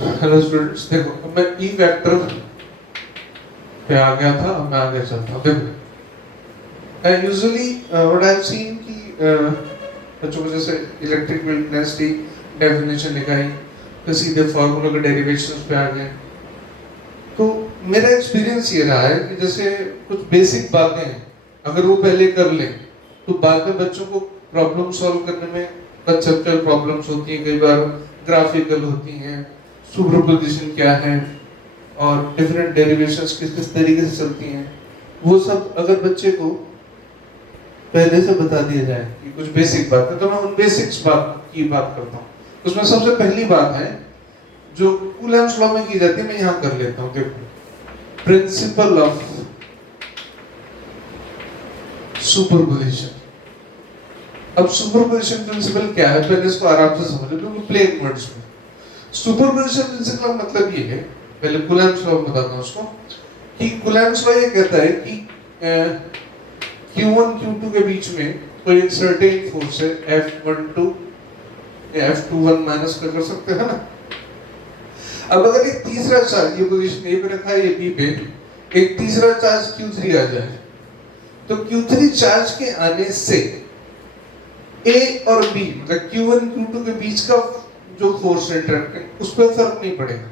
Hello students, देखो अब मैं ई वेक्टर पे आ गया था। अब मैं आगे चलता हूँ। देखो usually what I have seen कि बच्चों को जैसे इलेक्ट्रिक फील्ड डेंसिटी डेफिनेशन लिखाई तो सीधे फार्मूला के डेरिवेशंस पे आ गए। तो मेरा एक्सपीरियंस ये रहा है कि जैसे कुछ बेसिक बातें हैं, अगर वो पहले कर लें तो बाद में बच्चों को प्रॉब्लम सॉल्व करने में कंसेप्चुअल प्रॉब्लम्स होती हैं, कई बार ग्राफिकल होती हैं, सुपरपोजिशन क्या है और डिफरेंट डेरिवेशंस किस किस तरीके से चलती हैं, वो सब अगर बच्चे को पहले से बता दिया जाए कि कुछ बेसिक बात है, तो मैं उन बेसिक्स की बात करता हूँ। उसमें सबसे पहली बात है जो कूलम्ब्स लॉ में की जाती है, मैं यहाँ कर लेता हूँ। देखो, प्रिंसिपल ऑफ सुपरपोजिशन। अब सुपरपोजिशन प्रिंसिपल क्या है, पहले इसको आराम से समझो, क्योंकि प्लेन वर्ड्स में सुपरपोजिशन प्रिंसिपल का मतलब ये है, पहले कूलम्ब्स लॉ बताता हूँ उसको, कि कूलम्ब्स लॉ ये कहता है कि Q1 Q2 के बीच में कोई एक सर्टेन फोर्स है F12 या F21 माइनस कर सकते हैं ना। अब अगर एक तीसरा चार्ज, ये पोजीशन ए पे रखा है, ये बी पे, एक तीसरा चार्ज Q3 आ जाए, तो Q3 चार्ज के आने से A और B मतलब Q1 Q2 के बीच का जो फोर्स इंटरैक्टिंग, उस पर फर्क नहीं पड़ेगा।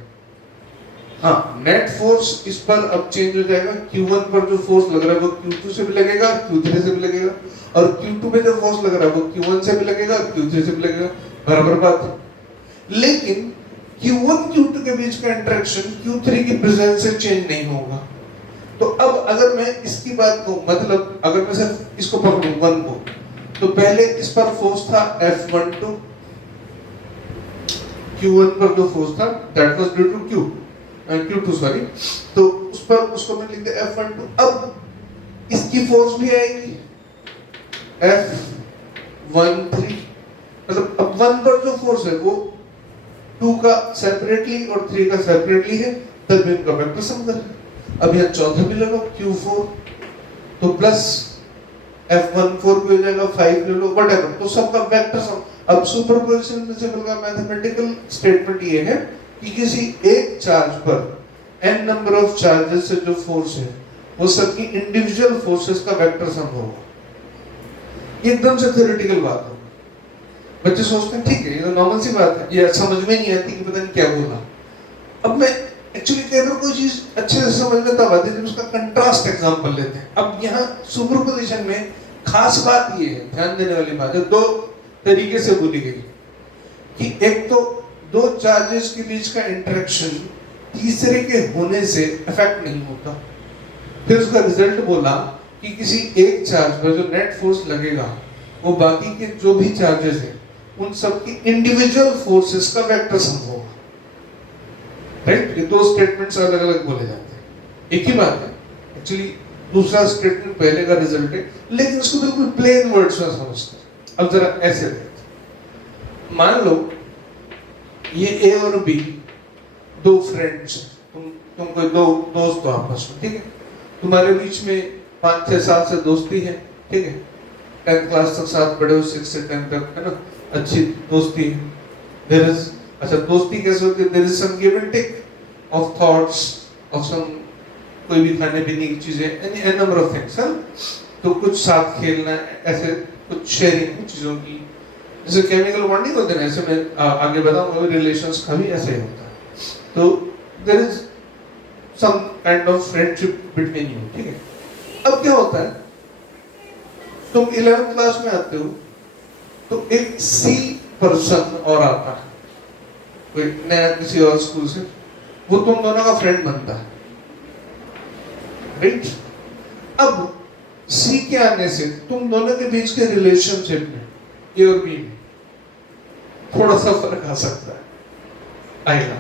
हाँ, नेट फोर्स इस पर अब चेंज हो जाएगा। Q1 पर जो फोर्स लग रहा है वो Q2 से भी लगेगा, Q3 से भी लगेगा, और Q2 पे जो फोर्स लग रहा है वो Q1 से भी लगेगा, Q3 से भी लगेगा, बराबर बात है। लेकिन Q1 Q2 के बीच का इंटरेक्शन Q3 की प्रेजेंस से चेंज नहीं होगा। तो अब अगर मैं इसकी बात कहूं, मतलब अगर मैं सिर्फ इसको पकड़ूं 1 को, तो पहले इस पर फोर्स था F12, Q1 पर जो फोर्स था that was due to Q2 sorry, तो उस पर उसको मैं लिख दे F12। अब इसकी फोर्स भी आएगी F13, मतलब अब 1 पर जो फोर्स है वो 2 का सेपरेटली और 3 का सेपरेटली है, तब इनका वेक्टर सम कर। अब यह चौथा भी ले लो Q4, तो प्लस F14 भी हो जाएगा, 5 ले लो, व्हाटएवर, तो सबका वेक्टर सम। अब सुपरपोजिशन प्रिंसिपल का मैथमेटिकल स्टेटमेंट ये है कि किसी एक चार्ज पर n नंबर ऑफ चार्जेस से जो फोर्स है वो सबकी इंडिविजुअल फोर्सेस का वेक्टर सम होगा। एकदम से थ्योरेटिकल बात हो, बच्चे सोचते हैं ठीक है ये तो नॉर्मल सी बात है, ये समझ में नहीं आती कि पता नहीं क्या बोला। अब मैं एक्चुअली कई बार कोई चीज अच्छे से समझ में तब आती है जब उसका कंट्रास्ट एग्जांपल लेते हैं। अब यहाँ सुपरपोजिशन में खास बात ये है, ध्यान देने वाली बात है, दो तरीके से बोली गई कि एक तो दो चार्जेस के बीच का इंटरेक्शन तीसरे के होने से इफेक्ट नहीं होता। फिर उसका रिजल्ट बोला कि किसी एक चार्ज पर जो नेट फोर्स लगेगा वो बाकी के जो भी चार्जेस हैं उन सब की इंडिविजुअल फोर्सेस का वेक्टर सम होगा। राइट, ये दो स्टेटमेंट्स अलग अलग बोले जाते हैं, एक ही बात है एक्चुअली। दूसरा स्टेटमेंट पहले का रिजल्ट है, लेकिन उसको बिल्कुल प्लेन वर्ड्स में समझते हैं। अब जरा ऐसे देखते, मान लो ये ए और बी दो फ्रेंड्स, तुम कोई दो दोस्त हो आपस में, ठीक है, तुम्हारे बीच में 5-6 साल से दोस्ती है, ठीक है, 10th क्लास तक साथ पढ़े हो, 6 से 10 तक, है ना, अच्छी दोस्ती है। देयर इज, अच्छा दोस्ती कैसे होती है, there is some give and take of thoughts, of some, कोई भी खाने पीने की चीजें, एनी नंबर ऑफ थिंग्स, है। तो कुछ साथ खेलना, ऐसे कुछ शेयरिंग कुछ चीजों की, जैसे केमिकल बॉन्डिंग होते हैं, ऐसे मैं आगे बताऊंगा, रिलेशंस का भी ऐसे ही होता है। तो there is some kind of friendship between you, ठीक है। अब क्या होता है, तुम 11th क्लास में आते हो तो एक सी पर्सन और आता है, कोई नया किसी और स्कूल से, वो तुम दोनों का फ्रेंड बनता है, राइट। अब सी के आने से तुम दोनों के बीच के रिलेशनशिप में, ए और बी में, थोड़ा सा फर्क आ सकता है, आएगा।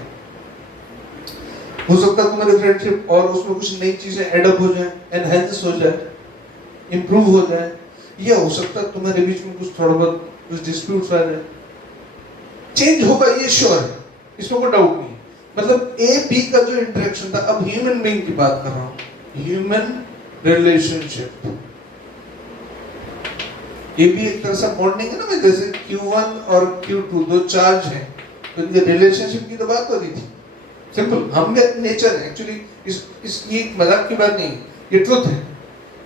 हो सकता है तुम्हारी फ्रेंडशिप और उसमें कुछ नई चीजें एडअप हो जाए, एनहेंस हो जाए, इंप्रूव हो जाए, या हो सकता है तुम्हारे बीच में कुछ थोड़ा बहुत कुछ डिस्प्यूट्स आ जाए, चेंज होगा, ये श्योर है, इसमें कोई डाउट नहीं। मतलब ए बी का जो इंटरेक्शन था, अब ह्यूमन बीइंग की बात कर रहा हूं, ह्यूमन रिलेशनशिप, ये भी एक तरह से बॉन्डिंग है ना, जैसे Q1 और Q2 दो चार्ज हैं, तो इनके रिलेशनशिप की तो बात हो रही थी। सिंपल, हम में नेचर है एक्चुअली, इस ये मजाक की बात नहीं, ये ट्रुथ है।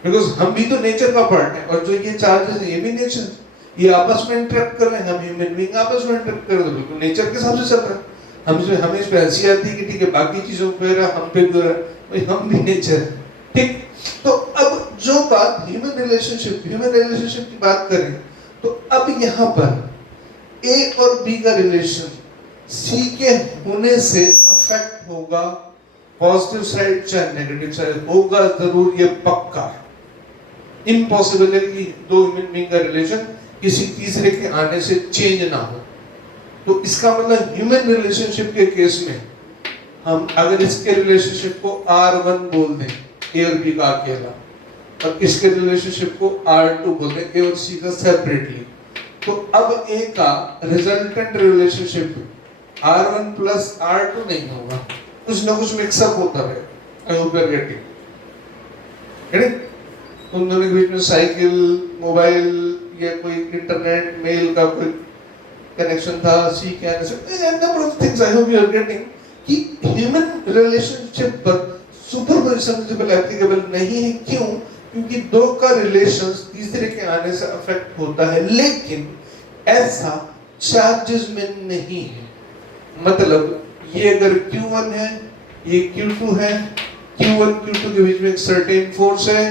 बिकॉज हम भी तो नेचर का पार्ट है, और जो ये चार्जेस है ये भी नेचर, ये आपस में इंटरेक्ट कर रहे हैं, हम ह्यूमन बीइंग आपस में इंटरेक्ट कर रहे हैं, बिल्कुल नेचर के हिसाब से चल रहा है। हमें इस पे हंसी आती है कि ठीक है बाकी चीजों पे हो रहा है, हम पे भी हो रहा है, भाई हम भी नेचर है, ठीक। तो अब जो बात ह्यूमन रिलेशनशिप की बात करें, तो अब यहाँ पर ए और बी का रिलेशन सी के होने से अफेक्ट होगा, पॉजिटिव साइड चाहे नेगेटिव साइड होगा जरूर, ये पक्का। इम्पॉसिबल है कि दो ह्यूमन बीइंग का रिलेशन किसी तीसरे के आने से चेंज ना हो। तो इसका मतलब ह्यूमन रिलेशनशिप के केस में हम अगर इसके रिलेशनशिप को R1 बोल दें, ए और बी का अकेला, और इसके रिलेशनशिप को R2 बोल दें, ए और सी का सेपरेटली, तो अब ए का resultant relationship R1 plus R2 नहीं होगा, कुछ ना कुछ मिक्सअप होता है। I hope you are getting. उन दोनों के बीच में साइकिल, मोबाइल या कोई इंटरनेट, मेल का कोई कनेक्शन था, सी के आने से number of things. I hope you are getting कि ह्यूमन रिलेशनशिप पर सुपरपोजिशन प्रिंसिपल एप्लीकेबल नहीं है। क्यों? क्योंकि दो का रिलेशंस तीसरे के आने से अफेक्ट होता है, लेकिन ऐसा चार्जेस में नहीं है। मतलब ये अगर Q1 है, ये Q2 है, Q1 Q2 के बीच में एक सर्टेन फोर्स है,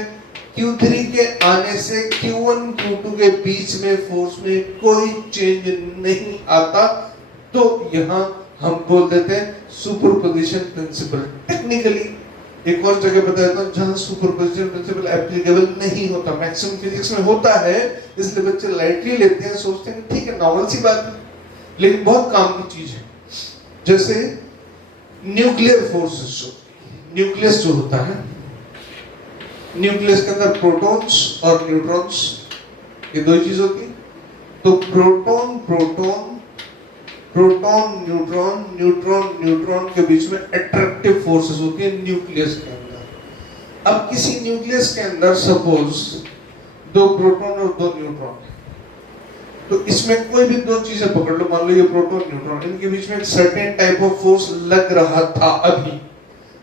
Q3 के आने से Q1 Q2 के बीच में फोर्स में कोई चेंज नहीं आता, तो यहाँ हम बोल देते हैं सुपरपोजिशन प्रिंसिपल। टेक्निकली एक और जगह बता देता हूँ जहाँ सुपरपोजिशन प्रिंसिपल एप्लीकेबल नहीं होता, मैक्सिमम फिजिक्स में होता है, इसलिए बच्चे लाइटली लेते हैं, सोचते हैं ठीक है नॉर्मल सी बात है, लेकिन बहुत काम की चीज है। जैसे न्यूक्लियर फोर्सेस, न्यूक्लियस जो होता है, न्यूक्लियस के अंदर प्रोटॉन्स और न्यूट्रॉन्स, ये दो चीज होती है। तो proton proton, proton neutron, neutron neutron के बीच में अट्रैक्टिव फोर्सेस होती है न्यूक्लियस के अंदर। अब किसी न्यूक्लियस के अंदर सपोज दो प्रोटॉन और दो न्यूट्रॉन, तो इसमें कोई भी दो चीजें पकड़ लो, मान लो ये प्रोटॉन न्यूट्रॉन, इनके बीच में एक सर्टेन टाइप ऑफ फोर्स लग रहा था अभी।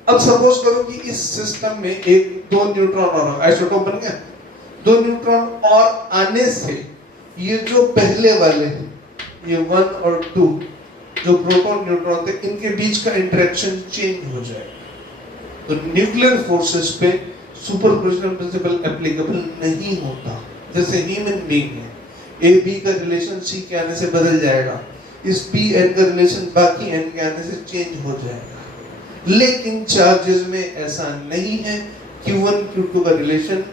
अब सपोज करो कि इस सिस्टम में एक दो न्यूट्रॉन और आइसोटोप बन गया, दो न्यूट्रॉन और आने से ये जो पहले वाले ये 1 और 2 जो प्रोटॉन न्यूट्रॉन थे, इनके बीच का इंटरेक्शन चेंज हो जाएगा। तो न्यूक्लियर फोर्सेस पे सुपरपोजिशन प्रिंसिपल एप्लीकेबल नहीं होता। जैसे ह्यूमन बीइंग है, ए बी का रिलेशन सी के आने से बदल जाएगा, इस पी एन का रिलेशन बाकी एन के आने से चेंज हो जाएगा, लेकिन चार्जेस में ऐसा नहीं है। Q1 Q2 का रिलेशन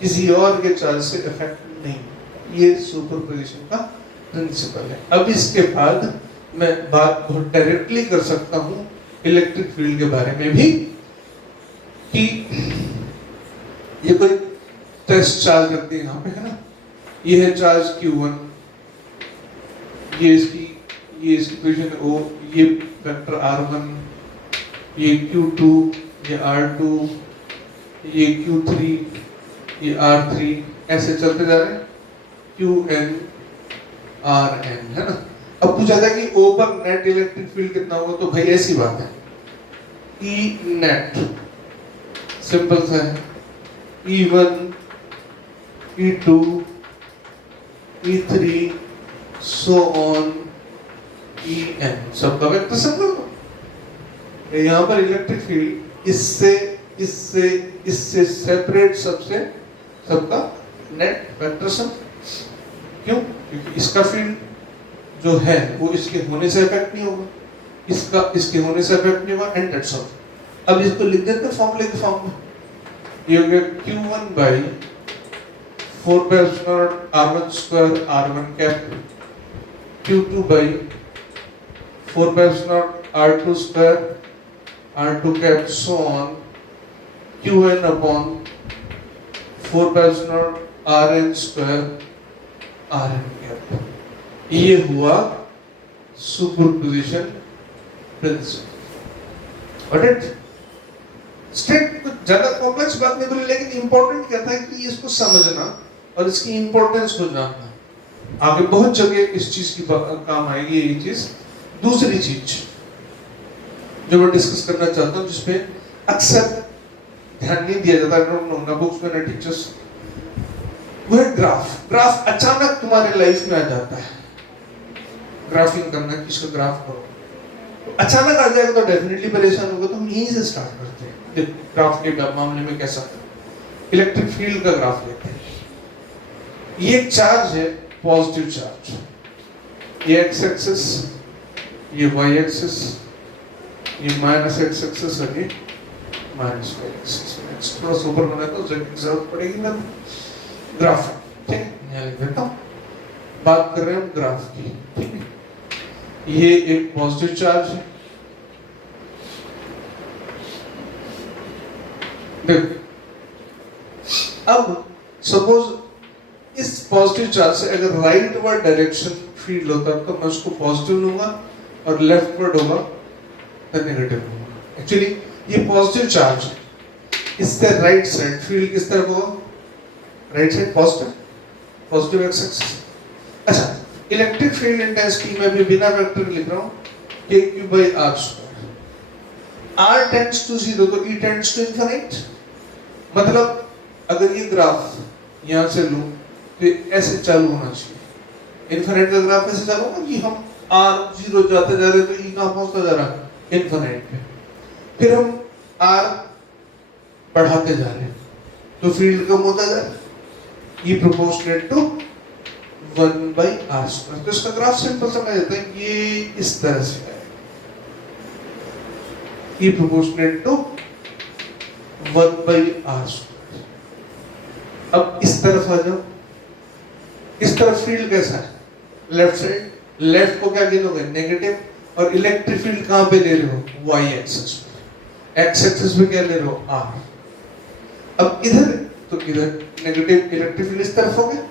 किसी और के चार्ज से इफेक्ट नहीं। ये सुपरपोजिशन का प्रिंसिपल है। अब इसके बाद मैं बात बहुत डायरेक्टली कर सकता हूँ इलेक्ट्रिक फील्ड के बारे में भी, कि ये कोई टेस्ट चार्ज रखते हैं यहाँ पे, है ना, ये है चार्ज Q1, ये इसकी पोजीशन O, ये वेक्टर R1, ये Q2, ये R2, ये Q3, ये R3, ऐसे चलते जा रहे हैं, Qn Rn, है ना। अब पूछा था कि O पर नेट इलेक्ट्रिक फील्ड कितना होगा, तो भाई ऐसी बात है, E नेट सिंपल सा है, E1, E2, E3 so on En, सबका वेक्टर सिंपल। यहाँ पर इलेक्ट्रिक फील्ड इससे सेपरेट सबका नेट वेक्टर सम। क्यों? क्योंकि इसका फील्ड जो है वो इसके होने से इफेक्ट नहीं होगा, इसका इसके होने से इफेक्ट नहीं होगा, एंड दैट्स ऑल। अब इसको लिख देते हैं फॉर्मूले के फॉर्म में, ये हो गया Q1 by 4 pi epsilon R1 square R1 cap, Q2 by 4 pi epsilon R2 square R2 cap so on Qn upon 4 pi epsilon Rn square Rn cap। ये हुआ सुपरपोजिशन प्रिंसिपल। और स्ट्रेट कुछ ज्यादा कॉम्प्लेक्स बात नहीं बोली, लेकिन इंपॉर्टेंट क्या था कि इसको समझना और इसकी इंपॉर्टेंस को जानना। आगे बहुत जगह इस चीज की काम आएगी ये चीज। दूसरी चीज जो मैं डिस्कस करना चाहता हूँ, जिसपे अक्सर ध्यान नहीं दिया जाता, ना बुक्स में ना टीचर्स, वो है ग्राफ। ग्राफ अचानक तुम्हारे लाइफ में आ जाता है, ग्राफिंग करना, किसका ग्राफ करो, तो अचानक आ जाएगा तो डेफिनेटली परेशान होगा। तो हम यहीं से स्टार्ट करते हैं। देखो ग्राफ के मामले में कैसा, इलेक्ट्रिक फील्ड का ग्राफ लेते हैं। ये एक चार्ज है, पॉजिटिव चार्ज, ये एक्स एक्सिस, ये वाई एक्सिस, ये माइनस एक्स एक्सिस और ये माइनस वाई एक्सिस। थोड़ा सा ऊपर बनाया तो जरूरत पड़ेगी ना ग्राफ, ठीक है, यहाँ लिख देता हूँ। बात कर रहे हैं हम ग्राफ की, ठीक है। ये एक पॉजिटिव चार्ज है, देखो अब सपोज इस पॉजिटिव चार्ज से अगर राइट वर्ड डायरेक्शन फील्ड होता तो मैं उसको पॉजिटिव लूंगा और लेफ्ट वर्ड होगा तो नेगेटिव लूंगा। एक्चुअली ये पॉजिटिव चार्ज है, इससे राइट साइड फील्ड किस तरफ होगा, right side positive, positive x axis. अच्छा, इलेक्ट्रिक फील्ड इंटेंसिटी में भी बिना वेक्टर लिख रहा हूँ, k q by r square. r tends to 0 तो e टेंड्स टू इनफिनिट। मतलब अगर ये ग्राफ यहाँ से लूं तो ऐसे चालू होना चाहिए। इनफिनिट का ग्राफ ऐसे चालू होगा कि हम r 0 जाते जा रहे तो e कहाँ पहुँचता जा रहा है, इनफिनिट पे। फिर हम r बढ़ाते जा रहे हैं तो फील्ड कम होता जा रहा है, e proportionate to 1 by r square. तो इसका ग्राफ सिंपल समझ लेते हैं, ये इस तरह से है, e proportionate to 1 by r square. अब इस तरफ आ जाओ, इस तरफ फील्ड कैसा है, लेफ्ट साइड, लेफ्ट को क्या गिनोगे, नेगेटिव, और इलेक्ट्रिक फील्ड कहां पे ले रहे हो, y एक्सिस पे, x एक्सिस पे क्या ले रहे हो, r। अब इधर तो इधर नेगेटिव इलेक्ट्रिक फील्ड इस तरफ हो गया,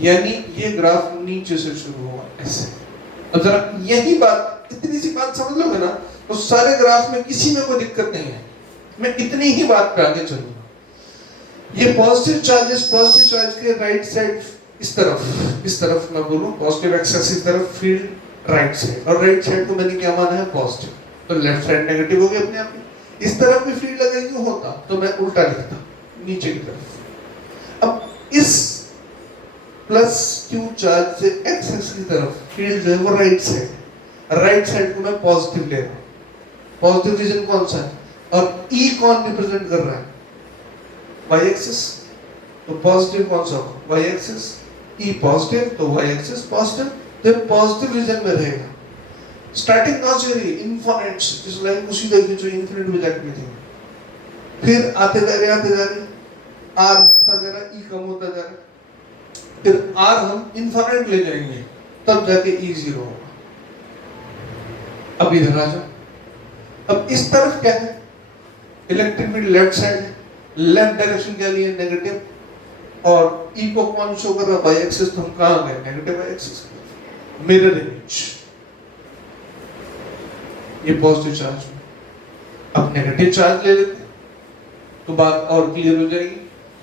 यानी ये ग्राफ नीचे से शुरू हुआ ऐसे। अब जरा यही बात, इतनी सी बात समझ लोगे ना तो सारे ग्राफ में किसी में कोई दिक्कत नहीं है। मैं इतनी ही बात पे आगे चलूंगा। ये पॉजिटिव चार्जेस, पॉजिटिव चार्ज के राइट साइड इस तरफ मैं बोलूं, पॉजिटिव एक्सिस की तरफ फील्ड राइट साइड, और राइट साइड को मैंने क्या माना है, पॉजिटिव, तो लेफ्ट साइड नेगेटिव हो गया अपने आप में। इस तरफ भी फील्ड अगर यूं होता तो मैं उल्टा लिखता, नीचे की तरफ। अब इस प्लस क्यू चार्ज से एक्स एक्सिस की तरफ फील्ड जो है वो राइट साइड को मैं पॉजिटिव ले रहा हूँ। पॉजिटिव रीजन कौन सा है, और ई कौन रिप्रेजेंट कर रहा है, वाई एक्सिस, तो पॉजिटिव कौन सा होगा, वाई एक्सिस, ई पॉजिटिव तो वाई एक्सिस पॉजिटिव, तो पॉजिटिव रीजन में रहेगा। स्टार्टिंग कहां से रही, इनफिनिट, इस लाइन को सीधा खींचो, इनफिनिट में जाके मिलेंगे, फिर आते जा रहे आर बढ़ता जा रहा है, ई कम होता जा रहा है, फिर r हम इनफिनिट ले जाएंगे तब जाके e 0 होगा। अब इधर आ जाओ, अब इस तरफ क्या है, इलेक्ट्रिक फील्ड लेफ्ट साइड है, लेफ्ट डायरेक्शन क्या लिए, नेगेटिव, और e को कौन शो कर रहा है, वाई एक्सिस, तो हम कहां गए, negative Y axis, mirror image, ये पॉजिटिव चार्ज। अब नेगेटिव चार्ज ले लेते तो बात और क्लियर हो जाएगी।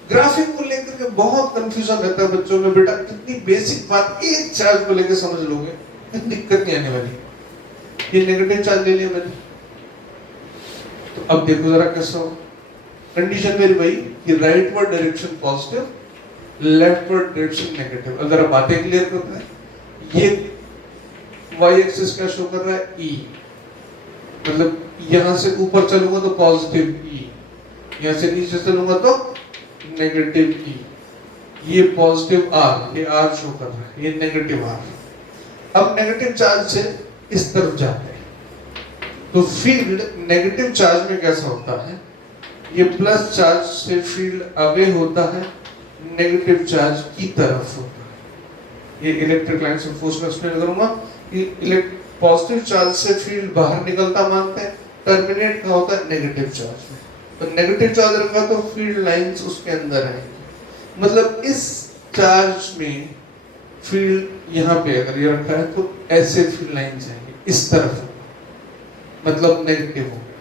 ग्राफिक को लेकर के बहुत कंफ्यूजन रहता है बच्चों में, बेटा कितनी बेसिक बात एक चार्ज को लेकर समझ लोगे, दिक्कत नहीं आने वाली। ये नेगेटिव चार्ज ले लिया मैंने, तो अब देखो जरा कैसा हो, कंडीशन मेरी भाई कि right word direction positive, left word direction negative. अब जरा बातें क्लियर करते हैं। ये वाई एक्सिस क्या शो कर रहा है, ई, मतलब यहां से ऊपर चलूंगा तो पॉजिटिव ई, यहां से नीचे चलूंगा तो नेगेटिव ई, ये पॉजिटिव आर, ये आर शो कर रहा है, ये नेगेटिव आर। अब नेगेटिव चार्ज से इस तरफ जाते हैं तो फील्ड नेगेटिव चार्ज में कैसा होता है, ये प्लस चार्ज से फील्ड अवे होता है, नेगेटिव चार्ज की तरफ होता है। ये इलेक्ट्रिक लाइन से फोर्स में एक्सप्लेन करूंगा कि पॉजिटिव चार्ज से फील्ड बाहर निकलता मानते हैं, टर्मिनेट का होता है नेगेटिव चार्ज में। तो नेगेटिव चार्ज रखा तो फील्ड लाइंस उसके अंदर आएंगी, मतलब इस चार्ज में फील्ड यहाँ पे अगर ये रखा है तो ऐसे फील्ड लाइंस आएंगे, इस तरफ मतलब नेगेटिव हो गया,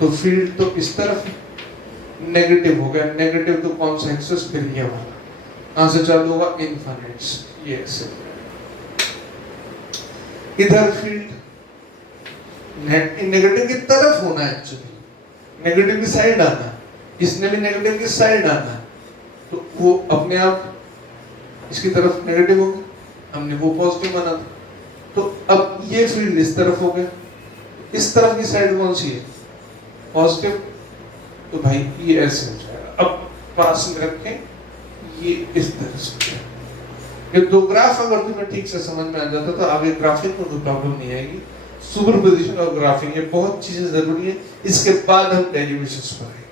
तो फील्ड तो इस तरफ नेगेटिव हो गया, नेगेटिव तो कौन सा एक्सिस, फिर ये वाला, कहां से चालू होगा, इनफिनिट, ये ऐसे। इधर फील्ड नेगेटिव की तरफ होना है, एक्चुअली नेगेटिव की साइड आना, इसने भी नेगेटिव की साइड आना, तो वो अपने आप इसकी तरफ नेगेटिव हो गया, हमने वो पॉजिटिव माना था, तो अब ये फील्ड इस तरफ हो गया, इस तरफ की साइड कौन सी है, पॉजिटिव, तो भाई ये ऐसे हो जाएगा। अब पास में रखें, ये इस तरह से हो जाएगा। ये दो ग्राफ अगर तुम्हें ठीक से समझ में आ जाता तो आगे ग्राफिंग में कोई प्रॉब्लम नहीं आएगी। सुपरपोजिशन और ग्राफिंग ये बहुत चीजें जरूरी है, इसके बाद हम डेरिवेशंस पर आएंगे।